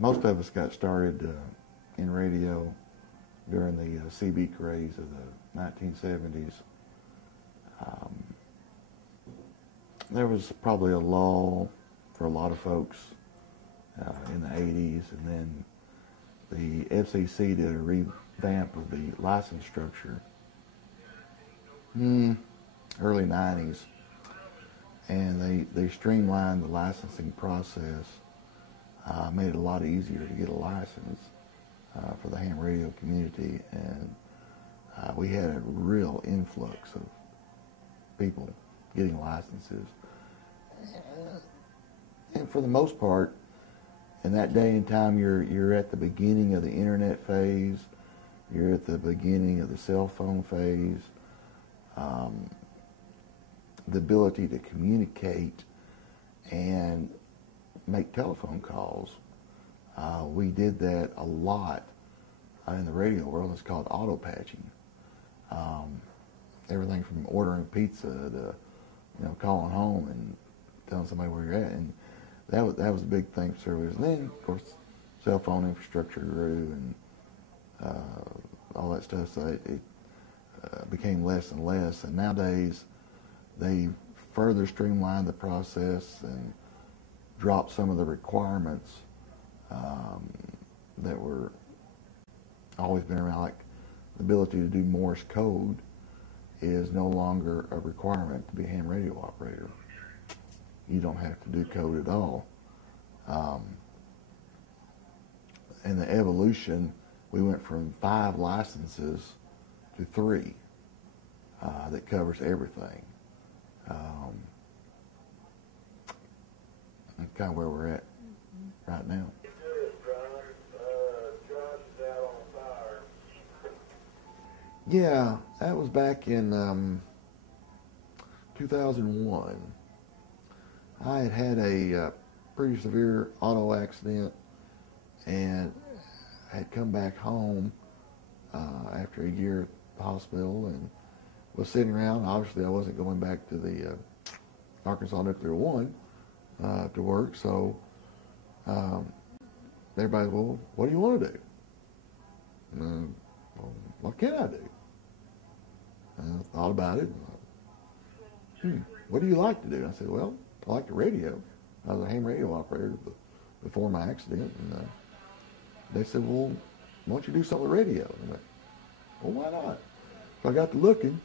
Most of us got started in radio during the CB craze of the 1970s. There was probably a lull for a lot of folks in the 80s, and then the FCC did a revamp of the license structure early 90s, and they streamlined the licensing process, made it a lot easier to get a license for the ham radio community, and we had a real influx of people getting licenses. And for the most part, in that day and time, you're at the beginning of the internet phase, you're at the beginning of the cell phone phase. The ability to communicate and make telephone calls. We did that a lot in the radio world. It's called auto patching. Everything from ordering pizza to calling home and telling somebody where you're at, and that was a big thing for service. And then of course cell phone infrastructure grew and all that stuff, so it became less and less. And nowadays they further streamlined the process and dropped some of the requirements that were always been around, like the ability to do Morse code is no longer a requirement to be a ham radio operator. You don't have to do code at all. And the evolution, we went from 5 licenses to 3 that covers everything. That's kind of where we're at right now. Yeah, that was back in 2001. I had a pretty severe auto accident and had come back home after a year at the hospital and was sitting around. Obviously, I wasn't going back to the Arkansas Nuclear One to work, so everybody, well, what do you want to do? Well, what can I do? And I thought about it. What do you like to do? I said, well, I like the radio. I was a ham radio operator before my accident, and they said, well, why don't you do something with radio? And I went, well, why not? So I got to looking,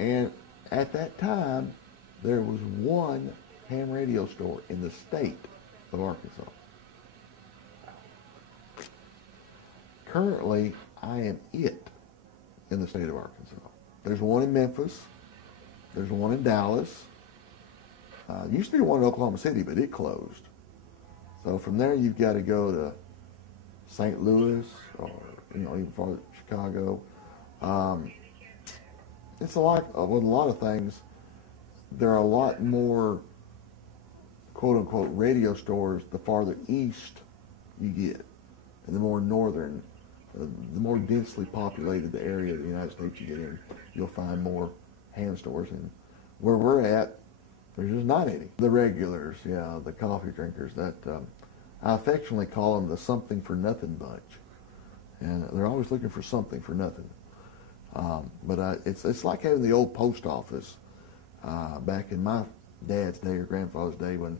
and at that time, there was one ham radio store in the state of Arkansas. Currently, I am it in the state of Arkansas. There's one in Memphis. There's one in Dallas. Used to be one in Oklahoma City, but it closed. So from there, you've got to go to St. Louis or even farther, Chicago. It's like with a lot of things, there are a lot more quote-unquote radio stores the farther east you get, and the more northern, the more densely populated the area of the United States you get in, you'll find more ham stores. And where we're at, there's just not any. The regulars, yeah, the coffee drinkers, that I affectionately call them the something for nothing bunch. And they're always looking for something for nothing. But it's like having the old post office back in my dad's day or grandfather's day, when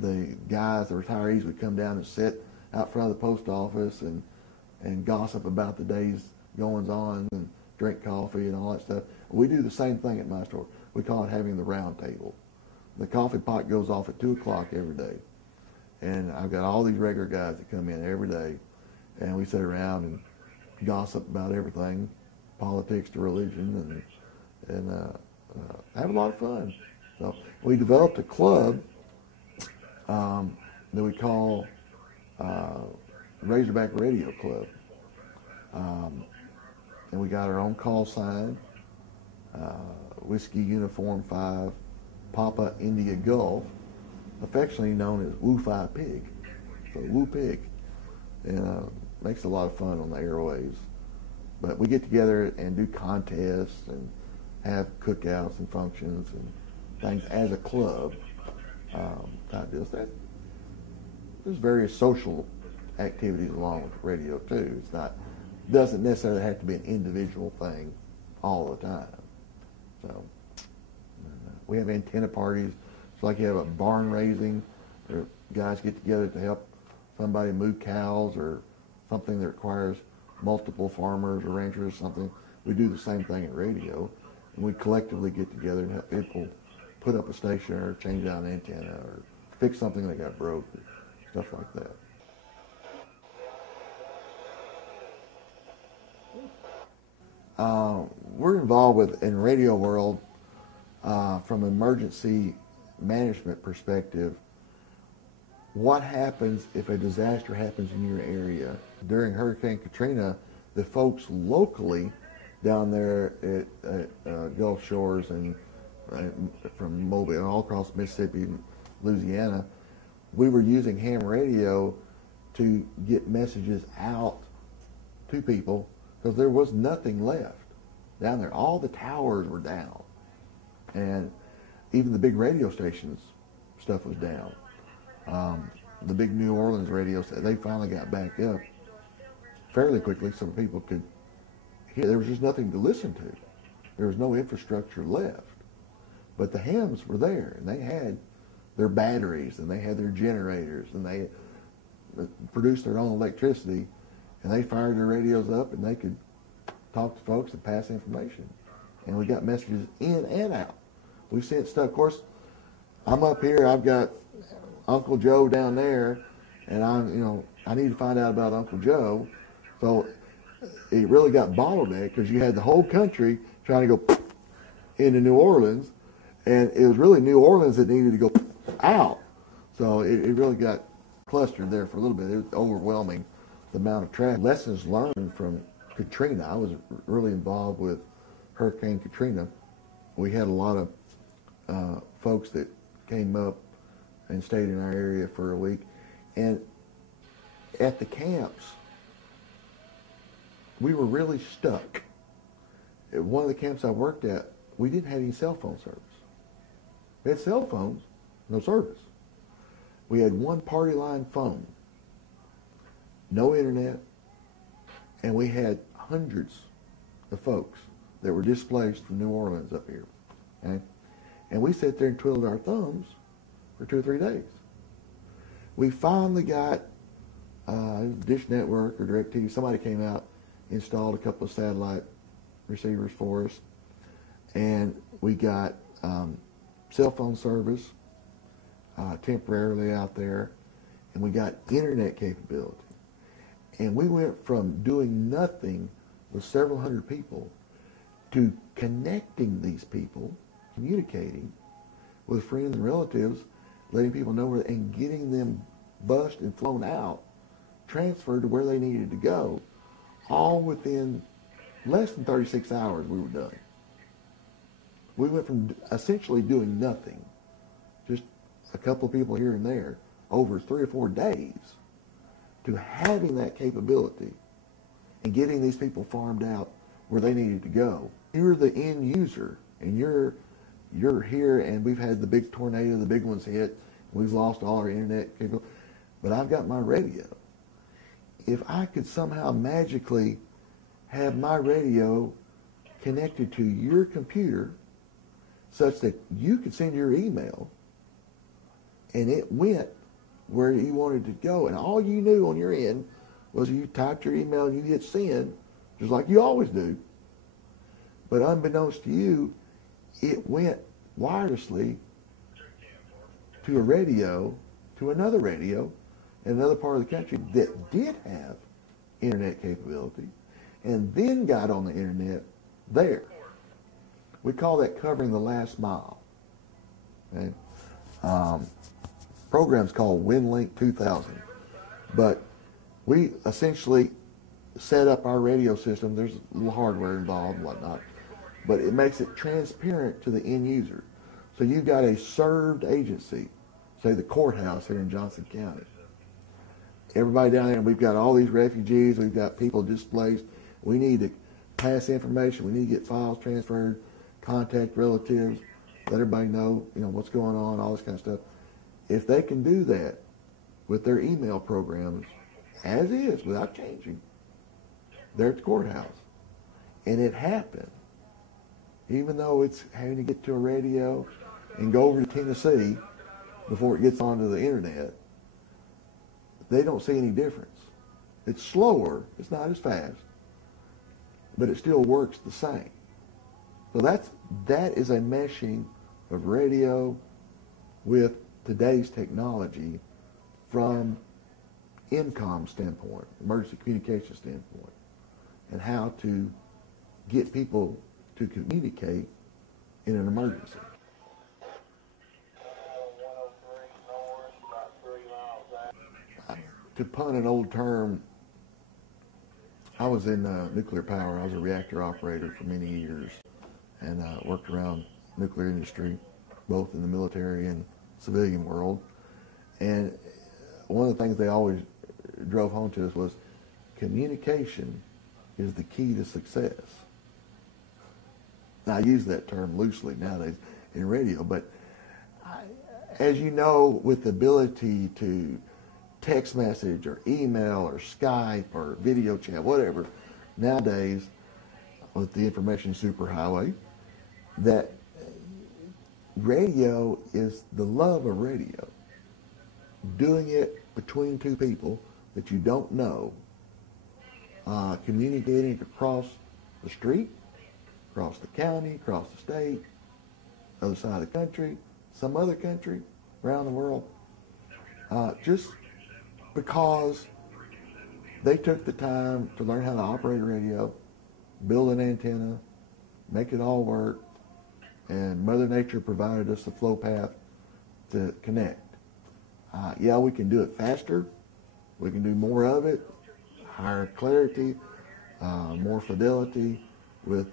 the guys, the retirees, would come down and sit out front of the post office and gossip about the day's goings on and drink coffee and all that stuff. We do the same thing at my store. We call it having the round table. The coffee pot goes off at 2 o'clock every day. And I've got all these regular guys that come in every day, and we sit around and gossip about everything, politics to religion, and have a lot of fun. So we developed a club that we call Razorback Radio Club. And we got our own call sign, Whiskey Uniform 5, Papa India Gulf, affectionately known as Woo Fi Pig. So Woo Pig. And makes a lot of fun on the airwaves. But we get together and do contests and have cookouts and functions and things as a club. Type deals. There's various social activities along with radio too. It's not doesn't necessarily have to be an individual thing all the time. So we have antenna parties. It's like you have a barn raising, where guys get together to help somebody move cows or something that requires multiple farmers or ranchers or something. We do the same thing at radio, and we collectively get together and help people put up a station or change out an antenna or fix something that got broke, or stuff like that. We're involved with, in radio world, from an emergency management perspective, what happens if a disaster happens in your area? During Hurricane Katrina, the folks locally down there at Gulf Shores and from Mobile and all across Mississippi, Louisiana, we were using ham radio to get messages out to people because there was nothing left down there. All the towers were down, and even the big radio stations stuff was down. The big New Orleans radio, they finally got back up fairly quickly so people could hear. There was just nothing to listen to. There was no infrastructure left. But the hams were there, and they had their batteries, and they had their generators, and they produced their own electricity, and they fired their radios up, and they could talk to folks and pass information. And we got messages in and out. We sent stuff. Of course, I'm up here. I've got Uncle Joe down there, and I need to find out about Uncle Joe. So it really got bottlenecked because you had the whole country trying to go into New Orleans, and it was really New Orleans that needed to go out. So it really got clustered there for a little bit. It was overwhelming, the amount of traffic. Lessons learned from Katrina. I was really involved with Hurricane Katrina. We had a lot of folks that came up and stayed in our area for a week. And at the camps, we were really stuck. At one of the camps I worked at, we didn't have any cell phone service. We had cell phones, no service. We had one party line phone, no internet, and we had hundreds of folks that were displaced from New Orleans up here. Okay? And we sat there and twiddled our thumbs for 2 or 3 days. We finally got Dish Network or DirecTV. Somebody came out, installed a couple of satellite receivers for us, and we got cell phone service temporarily out there, and we got internet capability. And we went from doing nothing with several hundred people to connecting these people, communicating with friends and relatives, letting people know where, and getting them bused and flown out, transferred to where they needed to go, all within less than 36 hours we were done. We went from essentially doing nothing, just a couple of people here and there, over 3 or 4 days, to having that capability and getting these people farmed out where they needed to go. You're the end user, and you're here, and we've had the big tornado, the big ones hit. We've lost all our internet capability, but I've got my radio. If I could somehow magically have my radio connected to your computer such that you could send your email and it went where you wanted to go, and all you knew on your end was you typed your email and you hit send, just like you always do. But unbeknownst to you, it went wirelessly to a radio, to another radio in another part of the country that did have internet capability, and then got on the internet there. We call that covering the last mile. Okay? program's called WinLink 2000. But we essentially set up our radio system. There's a little hardware involved and whatnot, but it makes it transparent to the end user. So you've got a served agency, say the courthouse here in Johnson County. Everybody down there, we've got all these refugees, we've got people displaced. We need to pass information. We need to get files transferred, contact relatives, let everybody know, what's going on, all this kind of stuff. If they can do that with their email programs, as is, without changing, they're at the courthouse. And it happened. Even though it's having to get to a radio and go over to Tennessee before it gets onto the internet, they don't see any difference. It's slower, it's not as fast, but it still works the same. So that is a meshing of radio with today's technology from IMCOM standpoint, emergency communication standpoint, and how to get people to communicate in an emergency. To pun an old term, I was in nuclear power. I was a reactor operator for many years and worked around nuclear industry, both in the military and civilian world. And one of the things they always drove home to us was communication is the key to success. Now, I use that term loosely nowadays in radio, but as you know, with the ability to text message or email or Skype or video chat, whatever, nowadays with the information superhighway, that radio is the love of radio. Doing it between two people that you don't know, communicating across the street, across the county, across the state, other side of the country, some other country, around the world, just because they took the time to learn how to operate a radio, build an antenna, make it all work, and Mother Nature provided us the flow path to connect. Yeah, we can do it faster. We can do more of it, higher clarity, more fidelity with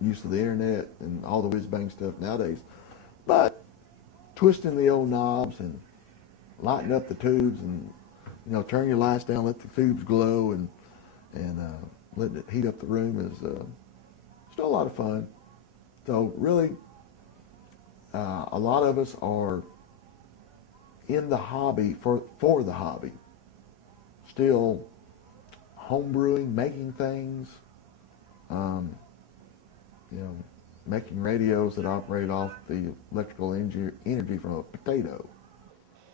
use of the internet and all the whiz-bang stuff nowadays. But twisting the old knobs and lighting up the tubes and, turn your lights down, let the tubes glow and letting it heat up the room is still a lot of fun. So really, a lot of us are in the hobby for the hobby, still homebrewing, making things, making radios that operate off the electrical energy from a potato.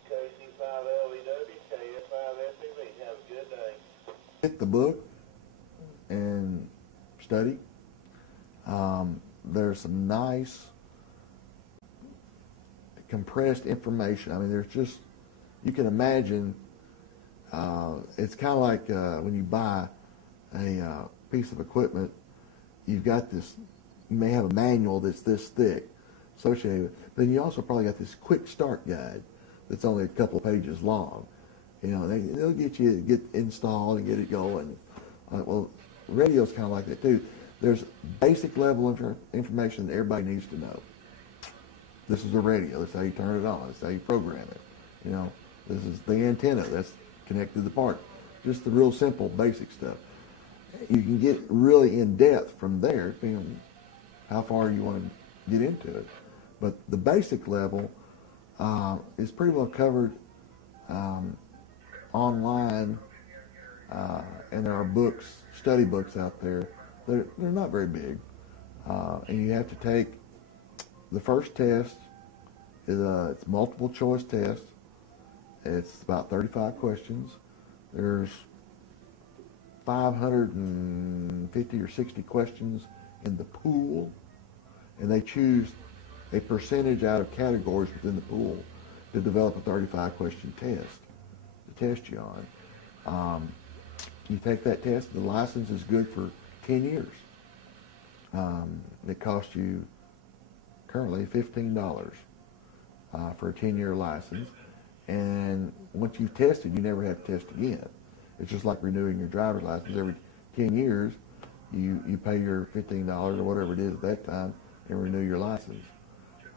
KC5LEW, KS5SCV. Have a good day. Get the book and study. There's some nice compressed information. I mean, there's just, you can imagine, it's kind of like when you buy a piece of equipment, you've got this, you may have a manual that's this thick associated with it. Then you also probably got this quick start guide that's only a couple of pages long. They'll get you get installed and get it going. Well, radio's kind of like that too. There's basic level information that everybody needs to know. This is a radio. That's how you turn it on. That's how you program it. This is the antenna that's connected to the part. Just the real simple, basic stuff. You can get really in depth from there, depending on how far you want to get into it. But the basic level is pretty well covered online, and there are books, study books out there. They're not very big, and you have to take the first test. It's multiple choice test. It's about 35 questions. There's 550 or 60 questions in the pool, and they choose a percentage out of categories within the pool to develop a 35 question test to test you on. You take that test, the license is good for 10 years. It costs you currently $15 for a 10-year license, And once you've tested, you never have to test again. It's just like renewing your driver's license. Every 10 years, you pay your $15 or whatever it is at that time and renew your license.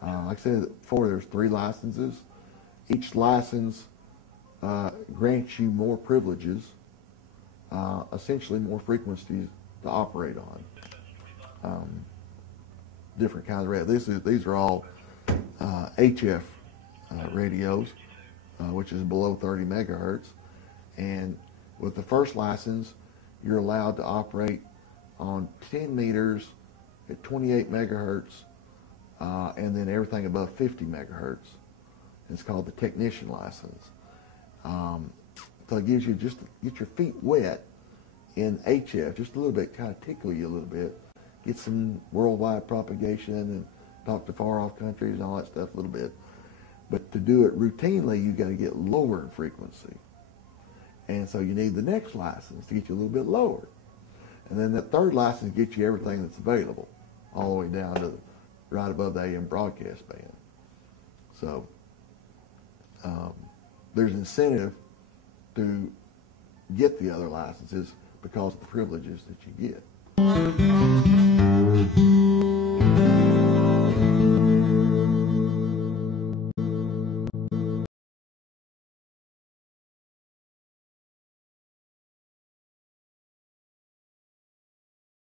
Like I said before, there's 3 licenses. Each license grants you more privileges, essentially more frequencies to operate on. Different kinds of radios. These are all HF radios, which is below 30 megahertz. And with the first license, you're allowed to operate on 10 meters at 28 megahertz, and then everything above 50 megahertz. It's called the technician license. So it gives you just to get your feet wet in HF, just a little bit, kind of tickle you a little bit, get some worldwide propagation and talk to far off countries and all that stuff a little bit. But to do it routinely, you got to get lower in frequency. And so you need the next license to get you a little bit lower. And then that third license gets you everything that's available, all the way down to right above the AM broadcast band. So there's incentive to get the other licenses because of the privileges that you get.